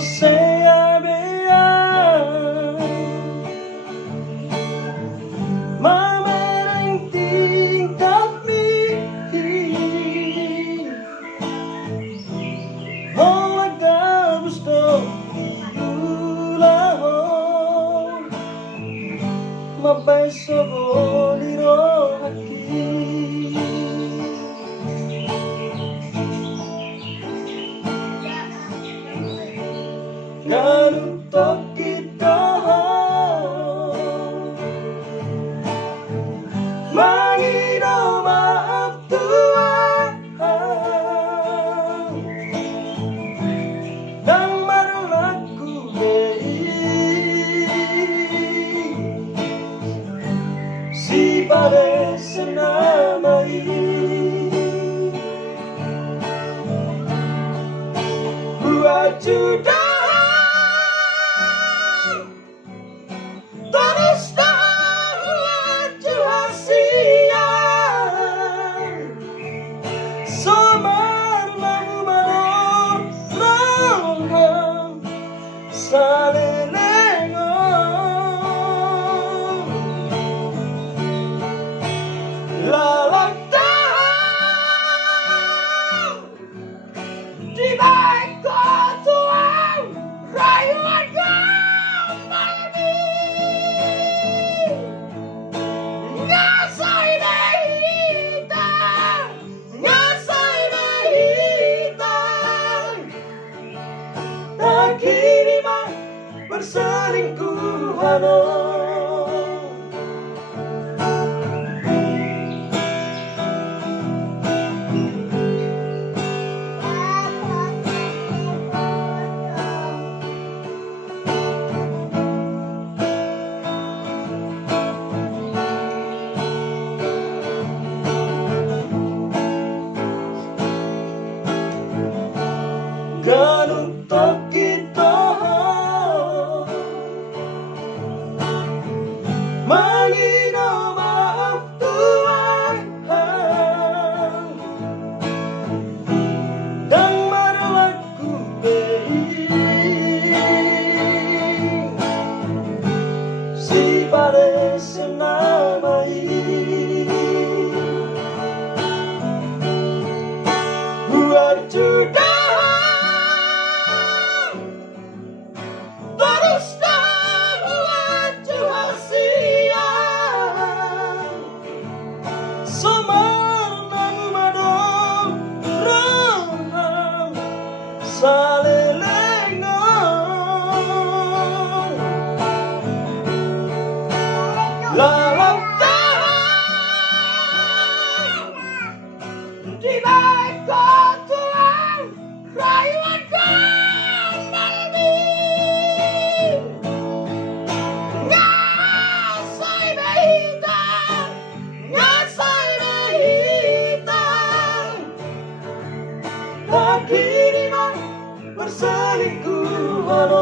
sea bella, mamaranting kami. Halaga gusto diulahon, mabay sa boliro hati. Ganuntok kita Mangino maaf Tuhan, dan marulaku si pare senamai buat juda. Kiriman berselingkuhan. Ganuntok kita Mangino maaf Tuhan, dan marulaku si pare senamai buat juda. Di baik Tuhan, rayuan kembali. Ngasai behitam, ngasai behitam. Tak kiriman berselingkuhan.